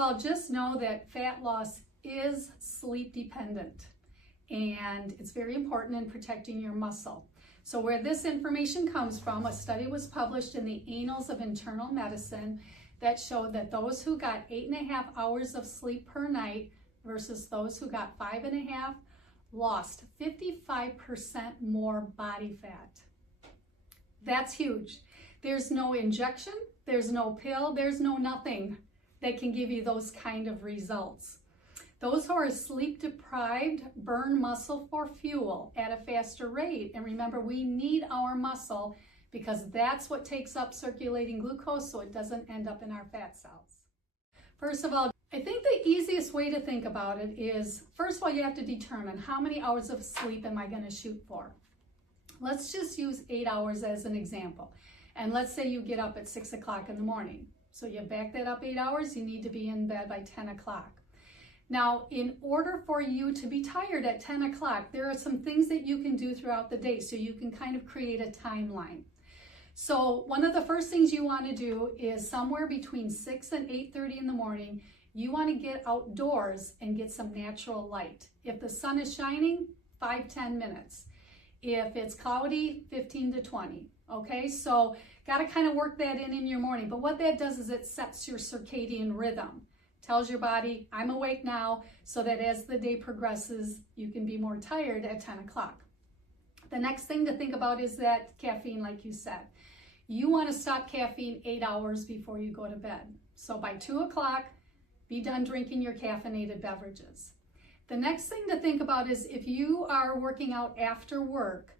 all, just know that fat loss is sleep dependent, and it's very important in protecting your muscle. So where this information comes from, a study was published in the Annals of Internal Medicine that showed that those who got 8.5 hours of sleep per night versus those who got 5.5 lost 55% more body fat. That's huge. There's no injection, there's no pill, there's no nothing that can give you those kind of results. Those who are sleep deprived burn muscle for fuel at a faster rate. And remember, we need our muscle because that's what takes up circulating glucose so it doesn't end up in our fat cells. First of all, I think the easiest way to think about it is, first of all, you have to determine how many hours of sleep am I going to shoot for. Let's just use 8 hours as an example. And let's say you get up at 6 o'clock in the morning. So you back that up 8 hours, you need to be in bed by 10 o'clock. Now, in order for you to be tired at 10 o'clock, there are some things that you can do throughout the day so you can kind of create a timeline. So one of the first things you want to do is somewhere between 6 and 8:30 in the morning, you want to get outdoors and get some natural light. If the sun is shining, 5-10 minutes. If it's cloudy, 15 to 20. Okay, so got to kind of work that in your morning. But what that does is it sets your circadian rhythm. Tells your body, I'm awake now, so that as the day progresses, you can be more tired at 10 o'clock. The next thing to think about is that caffeine, like you said. You want to stop caffeine 8 hours before you go to bed. So by 2 o'clock, be done drinking your caffeinated beverages. The next thing to think about is if you are working out after work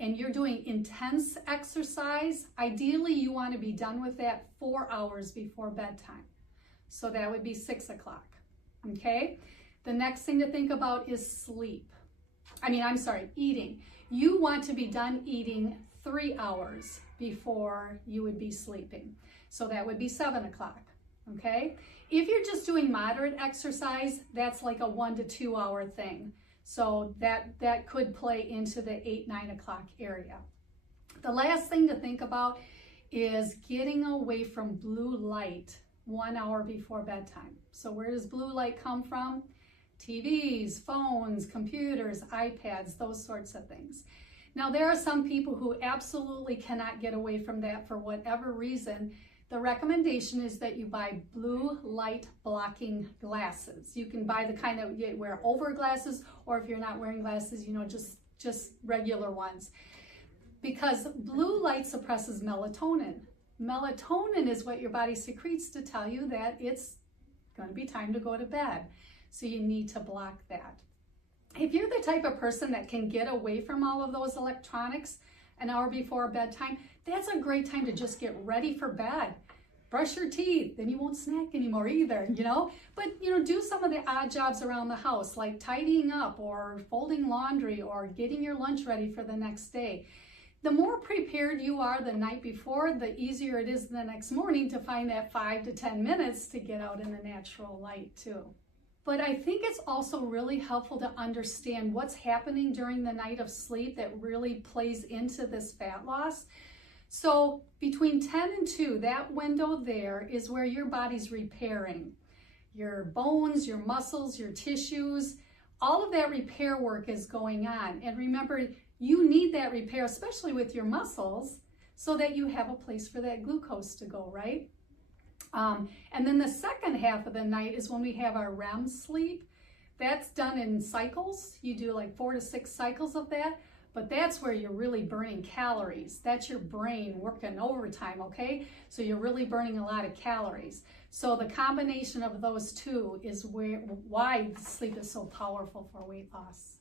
and you're doing intense exercise, ideally you want to be done with that 4 hours before bedtime. So that would be 6 o'clock, okay? The next thing to think about is eating. You want to be done eating 3 hours before you would be sleeping. So that would be 7 o'clock, okay? If you're just doing moderate exercise, that's like a 1 to 2 hour thing. So that could play into the 8-9 o'clock area. The last thing to think about is getting away from blue light 1 hour before bedtime. So where does blue light come from? TVs, phones, computers, iPads, those sorts of things. Now there are some people who absolutely cannot get away from that for whatever reason. The recommendation is that you buy blue light blocking glasses. You can buy the kind of, you wear over glasses, or if you're not wearing glasses, just regular ones. Because blue light suppresses melatonin. Melatonin is what your body secretes to tell you that it's going to be time to go to bed. So you need to block that. If you're the type of person that can get away from all of those electronics an hour before bedtime, that's a great time to just get ready for bed. Brush your teeth, then you won't snack anymore either, But, do some of the odd jobs around the house, like tidying up or folding laundry or getting your lunch ready for the next day. The more prepared you are the night before, the easier it is the next morning to find that 5 to 10 minutes to get out in the natural light too. But I think it's also really helpful to understand what's happening during the night of sleep that really plays into this fat loss. So between 10 and 2, that window there is where your body's repairing. Your bones, your muscles, your tissues, all of that repair work is going on. And remember, you need that repair, especially with your muscles, so that you have a place for that glucose to go, right? And then the second half of the night is when we have our REM sleep. That's done in cycles. You do like 4 to 6 cycles of that, but that's where you're really burning calories. That's your brain working overtime, okay? So you're really burning a lot of calories. So the combination of those two is why sleep is so powerful for weight loss.